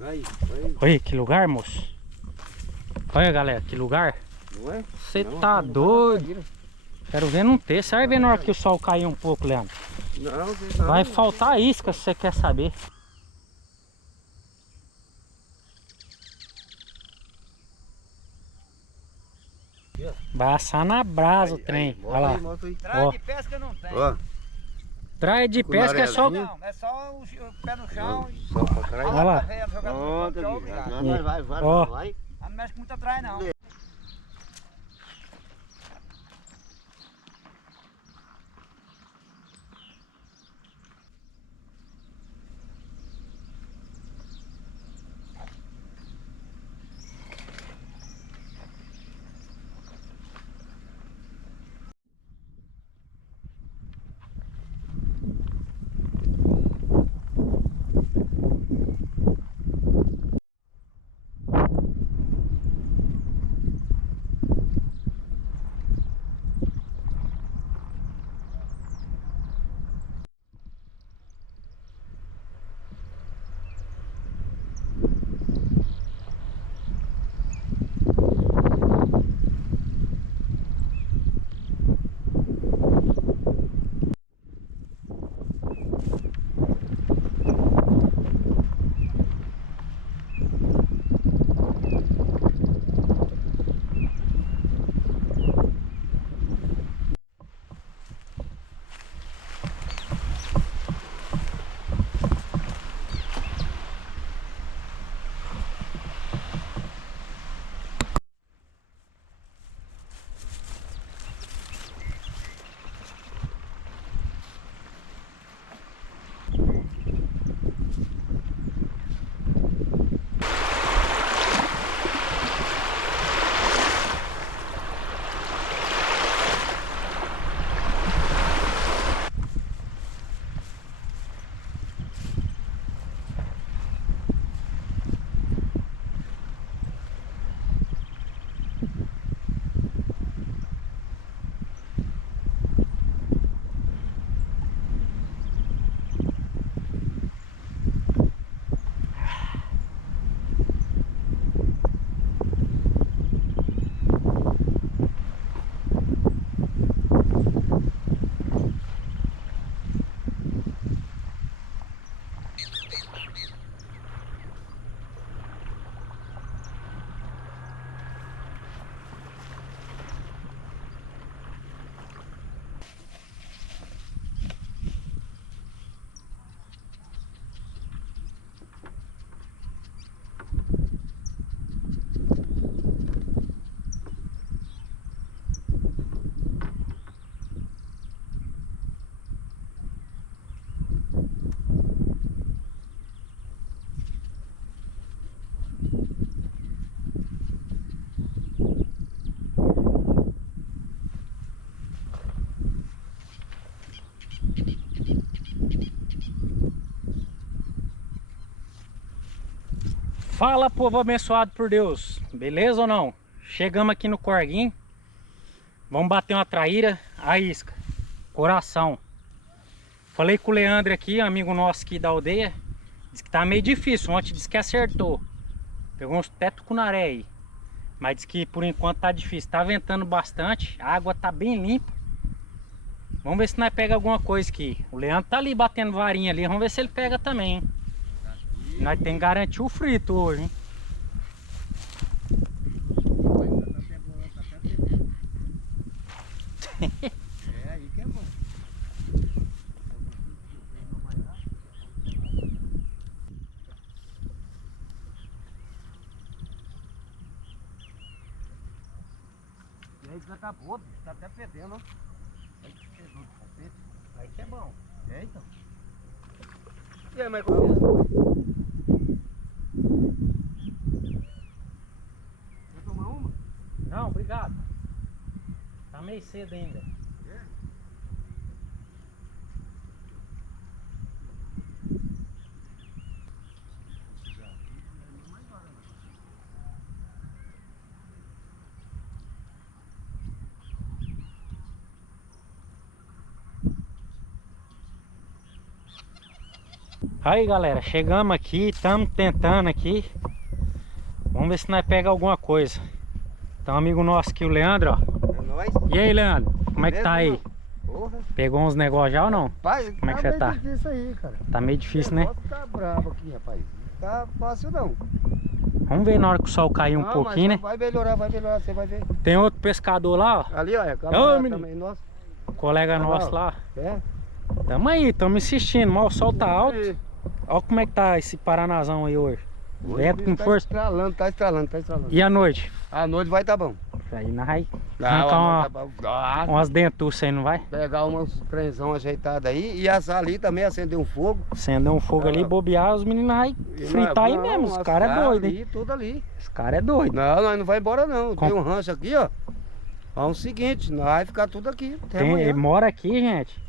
Aí. Olha que lugar, moço. Olha, galera, que lugar. Não é? Você Não, tá não, doido. Quero ver não ter. Você vai ver na hora que o sol cair um pouco, Leandro. Não, Vai faltar isca se você quer saber. Vai assar na brasa o trem. Olha lá. Traia de pesca não tem. Ó. Traia de pesca é só... Não, é só o pé no chão e Só pra trás. Olha lá. Ó. Vai. Não mexe com muita traia não. Fala, povo abençoado por Deus. Beleza ou não? Chegamos aqui no Corguinho. Vamos bater uma traíra. A isca. Coração. Falei com o Leandro aqui, amigo nosso aqui da aldeia. Diz que tá meio difícil. Ontem disse que acertou. Pegou uns teto cunaré aí. Mas diz que por enquanto tá difícil. Tá ventando bastante. A água tá bem limpa. Vamos ver se nós pega alguma coisa aqui. O Leandro tá ali batendo varinha ali. Vamos ver se ele pega também, hein? Nós tem que garantir o frito hoje, hein? É aí que é bom. E aí já tá boa, tá até fedendo, ó. Aí que fedor de compete. Aí que é bom. É então. E aí, mas Quer tomar uma? Não, obrigado. Tá meio cedo ainda. É. Aí galera, chegamos aqui, estamos tentando aqui. Vamos ver se nós pega alguma coisa. Tem um amigo nosso aqui, o Leandro, ó. É nóis. E aí, Leandro, como é que tá aí? Beleza, Porra. Pegou uns negócios já ou não? Rapaz, Como é que você tá? meio difícil aí, cara. Tá meio difícil, né? O negócio tá brabo aqui, rapaz. Tá fácil não. Vamos ver na hora que o sol cair um Não, pouquinho, né? mas vai melhorar, você vai ver. Tem outro pescador lá, ó. Ali, ó, é Ô, camarada menino. também nosso. Colega Ah, nosso não. lá. É? Tamo aí, tamo insistindo, mas o sol tá alto. E- Olha como é que tá esse Paranazão aí hoje. Hoje Vento o com bicho força. tá estralando. E à noite? A noite vai tá bom. Aí nós vai Não, arrancar a noite tá bom. umas dentuças aí, não vai? Pegar umas trenzão ajeitadas aí e assar ali também, acender um fogo. Acender um fogo ali, bobear, os meninos vai E fritar aí não, mesmo. Os caras é assar doido, hein? ali, tudo ali. Os caras é doido. Não, nós não vai embora não. Com- Tem um rancho aqui, ó. É o seguinte, nós vai ficar tudo aqui até amanhã. Mora aqui, gente.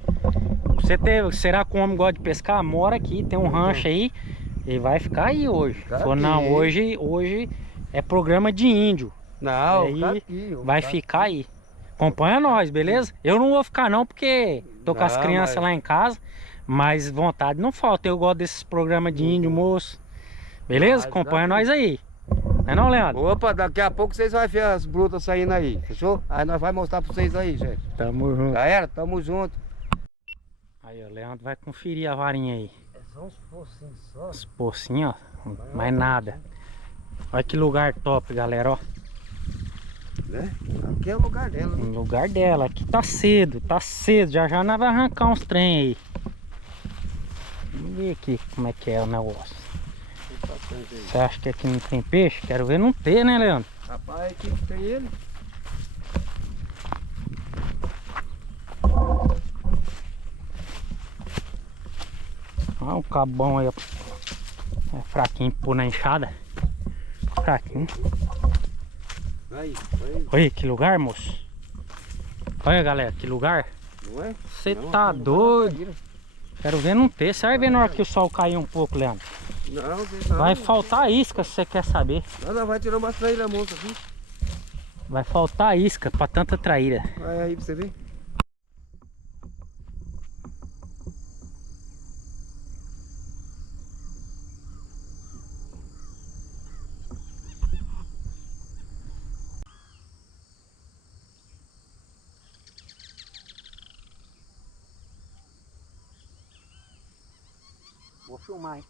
Será que o homem gosta de pescar? Mora aqui, tem um rancho aí. E vai ficar aí hoje. Ficar Falou, aqui. não, hoje é programa de índio. Não, Aí fica aqui. eu Vai vou ficar aí. Acompanha nós, beleza? Eu não vou ficar não, porque tô com as Não, crianças mas- lá em casa. Mas vontade não falta. Eu gosto desses programas de índio, moço. Beleza? Vai, Acompanha dá nós aí. Não é não, Leandro? Opa, daqui a pouco vocês vão ver as brutas saindo aí, fechou? Aí nós vamos mostrar pra vocês aí, gente. Tamo junto. Já era? Tamo junto. Aí, o Leandro vai conferir a varinha aí. É só uns pocinhos só. Os pocinhos, ó. Mais nada. Olha que lugar top, galera, ó. Né? Aqui é o lugar dela, né? No lugar dela. Aqui tá cedo, tá cedo. Já já nós vamos arrancar uns trem aí. Vamos ver aqui como é que é o negócio. Você acha que aqui não tem peixe? Quero ver não ter, né, Leandro? Rapaz, aqui tem ele. Olha o cabão aí, ó. É fraquinho pra pôr na enxada. Fraquinho. Aí, Olha que lugar, moço. Olha, galera, que lugar. não é? Você Não, tá aqui não doido. vai dar Quero ver não ter. Você vai ver na hora que o sol cair um pouco, Leandro. Não, você Vai faltar isca se você quer saber. Não, vai tirar umas traíras moça aqui. Vai faltar isca pra tanta traíra. Vai aí pra você ver. Vou filmar, hein?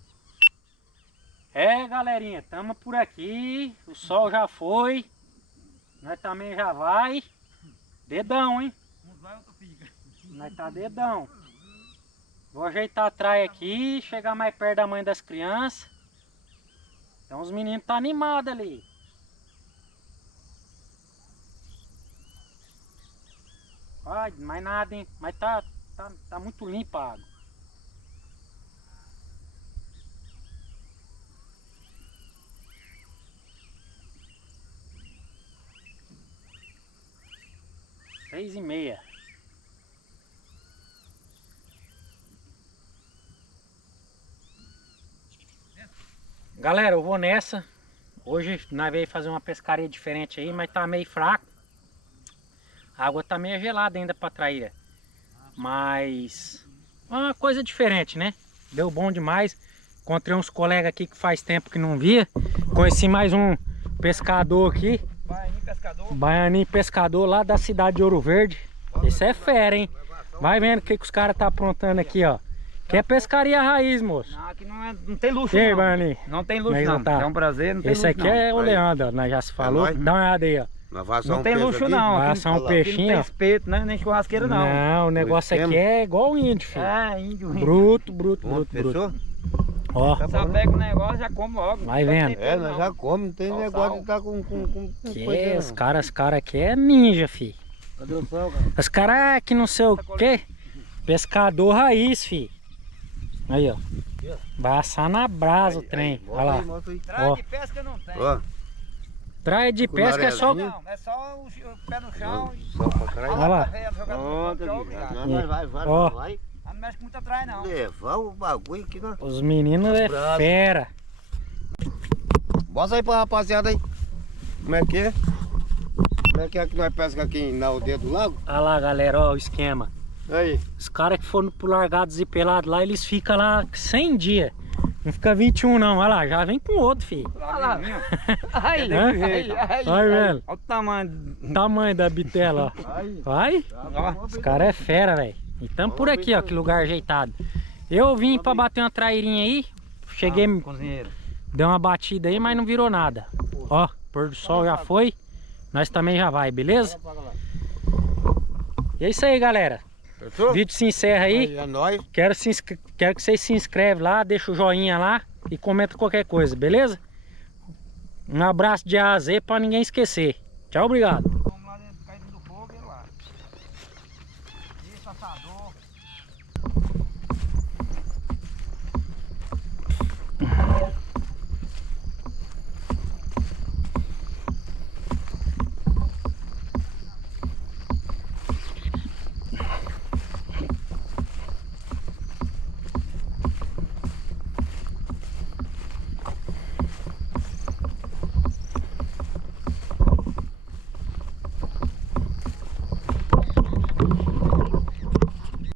É, galerinha, tamo por aqui. O sol já foi. Nós também já vai. Dedão, hein? Nós tá dedão. Vou ajeitar a traia aqui, chegar mais perto da mãe das crianças. Então os meninos tá animados ali. Ai, mais nada, hein? Mas tá muito limpa a água. Seis e meia. Galera, eu vou nessa. Hoje nós veio fazer uma pescaria diferente aí, mas tá meio fraco. A água tá meio gelada ainda pra traíra. Mas uma coisa diferente, né? Deu bom demais. Encontrei uns colegas aqui que faz tempo que não via. Conheci mais um pescador aqui. Baianinho pescador. Baianinho pescador lá da cidade de Ouro Verde. Esse é fera, hein? Vai vendo o que os caras tá aprontando aqui, ó. Que é pescaria raiz, moço. Não, aqui não tem luxo, E aí, não. Baianinho? Não tem Como é luxo, que não. tá? É um prazer, não tem Esse luxo, aqui não. é o Aí. Leandro, ó. Nós já se falou. nóis. Dá uma olhada aí, ó. Nós vamos assar Não um tem peixe luxo, aqui. não. Vai Aqui, assar um olha lá. aqui não peixinho, tem ó. espeto, né? Nem churrasqueira, não. Não, o negócio aqui é igual índio, filho. É, índio. Bruto, bruto, Pronto, bruto, bruto. fechou? Ó, Só pega o negócio, já come logo. Vai Não tem vendo. tempero, É, nós não. já comemos, não tem Só negócio sal. de estar com que coisa é, não. os caras aqui é ninja, filho. Cadê o sal, cara? Os caras é que não sei o que. Pescador raiz, filho. Aí, ó. Vai assar na brasa o trem. Olha lá. Mostra aí. Traia Ó. de pesca não tem. Ó, Traia de Com pesca é só... larezinha. Não, é só o pé no chão. só pra trás. Olha lá. Pronto, Vai, obrigado. Ó. vai Não mexe com muita traia, não. levar o bagulho aqui, né? Os meninos é Bravo. fera. Mostra aí pra rapaziada aí. Como é que é? Como é que nós pesca aqui na aldeia do lago? Olha lá, galera, ó o esquema. Aí. Os caras que foram pro largados e pelados lá, eles ficam lá 100 dias. Não fica 21 não, olha lá, já vem com outro, filho. Olha lá. Aí, Hã? aí, aí. Olha, velho, Olha o tamanho. tamanho da bitela, ó. Aí. Vai, os caras é fera, velho. Então por aqui, ó, que lugar ajeitado. Eu vim pra bater uma trairinha aí, cheguei, Cozinheiro. deu uma batida aí, mas não virou nada. Ó, pôr do sol já foi, nós também já vai, beleza? E é isso aí, galera. Fechou? O vídeo se encerra aí. É nóis. Quero que vocês se inscrevem lá, deixa o joinha lá e comenta qualquer coisa, beleza? Um abraço de A a Z pra ninguém esquecer. Tchau, obrigado.